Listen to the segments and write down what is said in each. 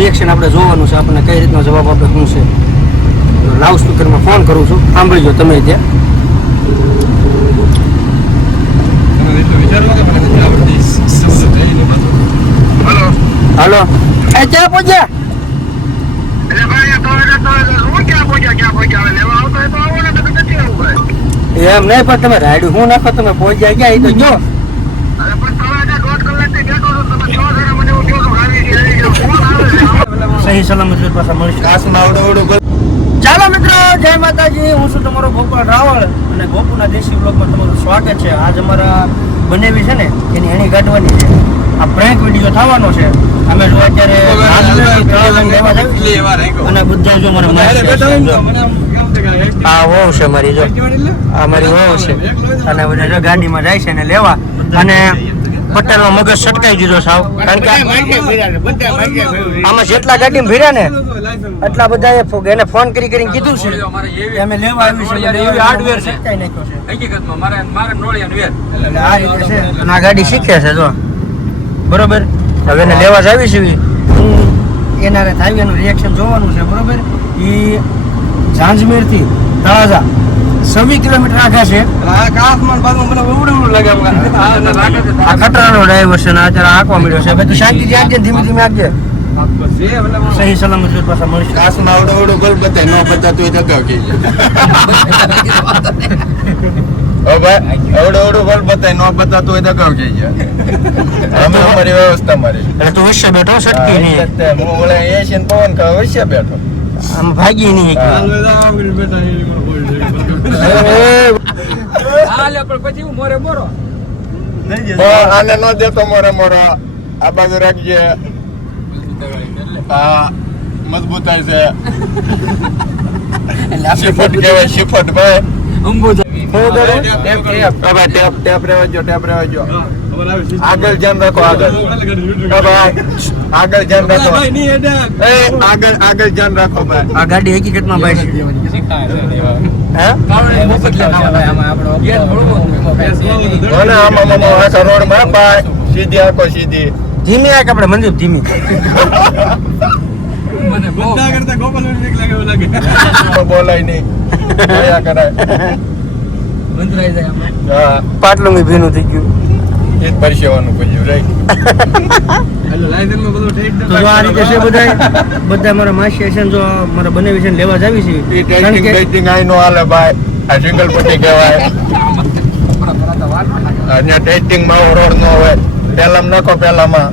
Reaction આપણે જોવાનું છે, આપણને કઈ રીતનો જવાબ આપે શું છે. લાઉડ સ્પીકરમાં ફોન કરું છું, સાંભળજો તમે ત્યાં. હાલો, એ ક્યાં પહોંચ્યા? એમ નહીં, પણ તમે રાયડું હું નાખો, તમે પહોંચ્યા ક્યાં એ તો જો. સહી સલામત પાછા મળીશું. ચાલો મિત્રો, જય માતાજી. હું છું તમારો ગોપાલ રાવળ અને ગોપુના દેશી બ્લોગમાં તમારું સ્વાગત છે. આજ અમારા બનેવી છે ને એની એની કાઢવાની છે. આ પ્રેન્ક વિડીયો થવાનો છે. અમે જો અત્યારે અને બધા જો મારા આ વહુ છે મારી, જો આ મારી વહુ છે અને બધા જો ગાડીમાં જાય છે ને લેવા. અને પટેલ નો મગજ સટકાઈ દીધો સાવ, કારણ કે આમાં જેટલા ગાડીમાં ભીડ્યા ને એટલા બધા એને ફોન કરીને કીધું છે અમે લેવા આવ્યું છે, એવી હાર્ડવેર છે હકીકતમાં મારે નોળિયાનું વેર એટલે આ રીતે છે. અને આ ગાડી શીખે છે જો, બરોબર. હવે એને લેવા જ આવી છે, એના થાય એનું રિએક્શન જોવાનું છે, બરોબર. એ ઝાંઝમેર થી તળાજા 26 કિલોમીટર આગળ છે. આ ખતરાનો ડ્રાઈવર છે ને અત્યારે આંકવા મળ્યો છે. તું શાંતિથી આગજે, ધીમે ધીમે આગજે. સહી સલામત પાછા મળીશું. કાસમાં આવડો ગોલ બતાય ન બતાતું હોય તો કહો કે ઓ ભાઈ આવડો ગોલ બતાય ન બતાતું હોય તો કહો કે અમે અમારી વ્યવસ્થા મારી. એટલે તું વચ્ચે બેઠો સટકી નહીં, હું ઓલે એશિયન પવન કા વચ્ચે બેઠો, આમ ભાગી નહીં. આને ન દેતો મોરે મોરો, આ બાજુ રાખજે. હા મજબૂતાઈ છે. શિફટ કહેવાય, શિફટ ભાઈ. ટેપ રેવાજો. આગળ ધ્યાન રાખો, આગળ ધ્યાન રાખો, આગળ ધ્યાન રાખો ભાઈ. આ ગાડી હકીકતમાં ભાઈ સીધી આખો સીધી ધીમી આંખ આપણે મંદિર ધીમી બોલાય નહીં પાટલું ભીનું થઈ ગયું, એ જ પરસેવાનું પડ્યું. રાઈટ છે બધા મારા માસી છે જો મારા બનેવી છે લેવા જ આવી છે. આઈ નો હાલે ભાઈ, આ સિંગલ પટ્ટી કહેવાય. અહીંયા ટેસ્ટિંગ માં રોડ નો હોય, પેલામાં નાખો પેલામાં.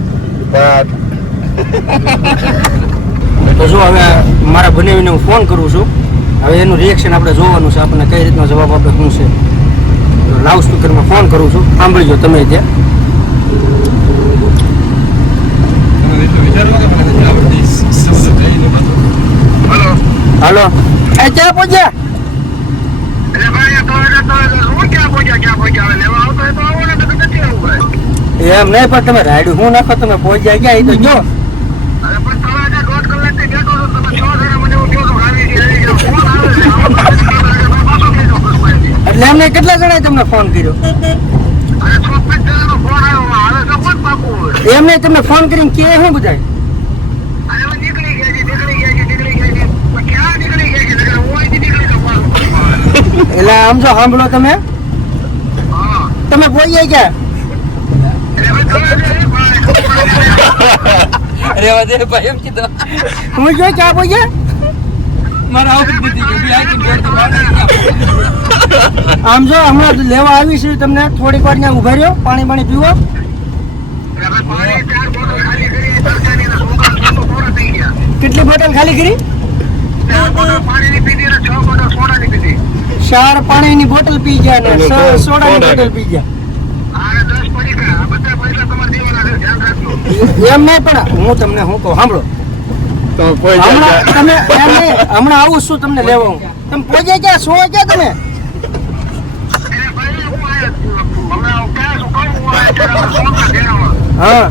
તો જો હવે મારા બનેવીને હું ફોન કરું છું. હવે એનું રિએક્શન આપણે જોવાનું છે, આપણને કઈ રીતનો જવાબ આપે શું છે. લાઉડ સ્પીકરમાં ફોન કરું છું, સાંભળજો તમે ત્યાં. હાલો, એ ક્યાં પહોંચ્યા? એમ નહીં, પણ તમે રાયડું હું નાખો, તમે પહોંચ્યા ક્યાં એ તો જો. એટલે એમને કેટલા જણાએ તમને ફોન કર્યો? એમને તમને ફોન કરીને કે શું બધાય? એટલે આમ જો સાંભળો, તમે પહોંચી ગયા? રેવા દે ભાઈ, એમ કીધું હું જો ક્યાં પહોંચ્યા? આમ જો હમણાં લેવા આવી છે તમને, થોડીક વાર ત્યાં ઉભા રહ્યો, પાણી પીવો. કેટલી બોટલ ખાલી કરી? 4 પાણીની બોટલ પી ગયા ને 6 સોડાની બોટલ પી ગયા. એમ નહીં, પણ હું તમને શું કહું સાંભળો, હમણાં આવું છું તમને લેવા. હું તમે પહોંચ્યા ક્યાં? શું ક્યાં તમે? હા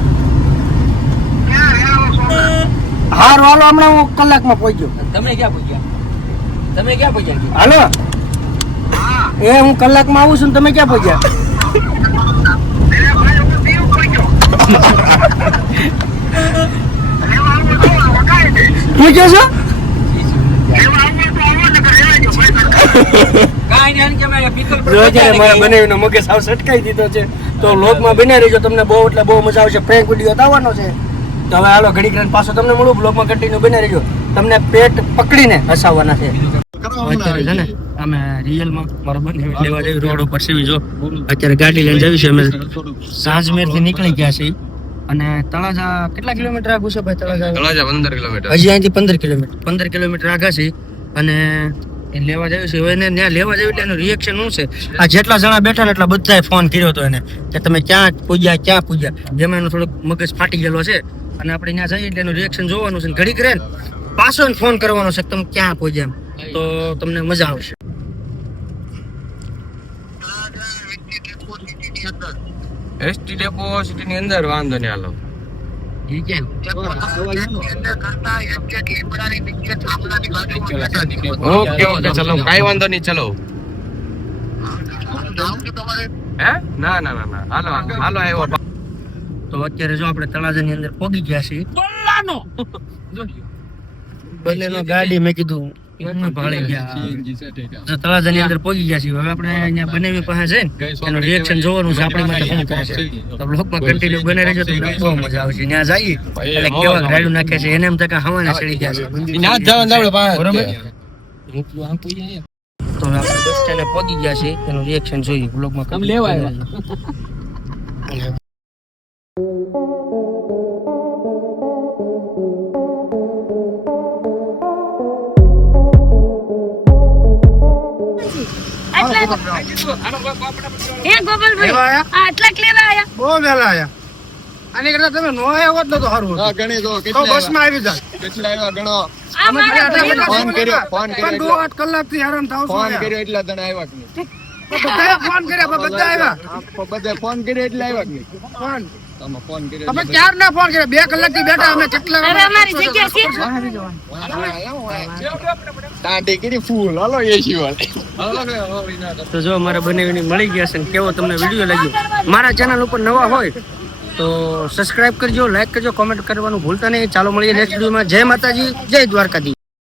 હાર વાલો, હમણાં હું કલાકમાં પહોંચ્યો. તમે ક્યાં પહોંચ્યા? હાલો, એ હું કલાકમાં આવું છું, તમે ક્યાં પહોંચ્યા? શું કહો છો? જો અત્યારે મારા બનાવીનો મગજ સાવ સટકાઈ દીધો છે. તો વ્લોગમાં બને રહેજો, તમને બહુ એટલે બહુ મજા આવશે. પ્રેન્ક વિડીયો આવવાનો છે. તો હવે હાલો ઘડીક રહીને પાછો તમને મળું. બ્લોગમાં કન્ટિન્યુ બને રહેજો, તમને પેટ પકડીને હસાવવાના છે. અત્યારે છે ને અમે રિયલમાં મારો બંને લેવા જઈ રોડ ઉપર સીવી. જો અત્યારે ગાડી લઈને જવી છે. અમે સાંજમેર થી નીકળી ગયા છીએ અને તળાજા કેટલા કિલોમીટર આગળ છે ભાઈ? તળાજા 15 કિલોમીટર. હજી અહીંથી 15 કિલોમીટર આગળ છે અને એ લેવા જવું છે. હવે એને ત્યાં લેવા જવું એટલે એનું રિએક્શન શું છે? આ જેટલા જણા બેઠા ને એટલા બધાએ ફોન કર્યો હતો એને કે તમે ક્યાં પૂજ્યા. જેમાં એનું થોડુંક મગજ ફાટી ગયેલો છે અને આપણે ત્યાં જઈએ એટલે એનું રિએક્શન જોવાનું છે. ઘડીક રહે પાછો ફોન કરવાનો છે કે તમે ક્યાં પૂજ્યા, એમ તો તમને મજા આવશે. એસટી ડેપો સિટી ની અંદર વાંધો નહીં. હાલો ઓકે ઓકે ચલો કઈ વાંધો નહીં. ચલો હે ના ના ના ના હાલો હાલો આવ્યો. તો અત્યારે જો આપણે તળાજાની અંદર પહોંચી ગયા છીએ. બંનેનો ગાડી મેં કીધું ભાળી ગયા. તળાજાની અંદર પહોંચી ગયા છીએ. હવે આપણે અહીંયા બનાવી પાસે છે ને એનું રિએક્શન જોવાનું છે. આપણી માટે શું કરે છે તો બ્લોગમાં કન્ટિન્યુ બને રહેજો. તો બહુ મજા આવશે. ત્યાં જઈએ એટલે કેવા ગાડું નાખે છે એને એમ તક હવાને ચડી ગયા છે. ના જવાનું આપણે બરોબર. તો આપણે બસ સ્ટેન્ડે પહોંચી ગયા છીએ. એનું રિએક્શન જોઈએ બ્લોગમાં લેવા આવ્યા. બહુ વહેલા આયા. આની કરતા તમે નો આવ્યા હોત ને તો સારું હતું. ગણી દો તો બસમાં આવી જાય. કેટલા આવ્યા ગણો. અમે ફોન કર્યો પણ 2-8 કલાકથી હેરાન થાવ છો. ફોન કર્યો એટલા જણા આવ્યા કે નહીં. બધાએ ફોન કર્યા પણ બધા આવ્યા. બધા ફોન કર્યો એટલે આવ્યા કે નહીં. ફોન તમે ફોન કર્યો તમે ક્યાર ના ફોન કર્યા? 2 કલાકથી બેઠા અમે. કેટલા ટાંટી કરી ફૂલ. હાલો એસી વાળી. તો જો મારા બનાવીને મળી ગયા છે. કેવો તમને વિડીયો લાગ્યો? મારા ચેનલ ઉપર નવા હોય તો સબસ્ક્રાઇબ કરજો, લાઈક કરજો, કોમેન્ટ કરવાનું ભૂલતા નહીં. ચાલો મળીએ નેક્સ્ટ વિડીયોમાં. જય માતાજી, જય દ્વારકાધીશ.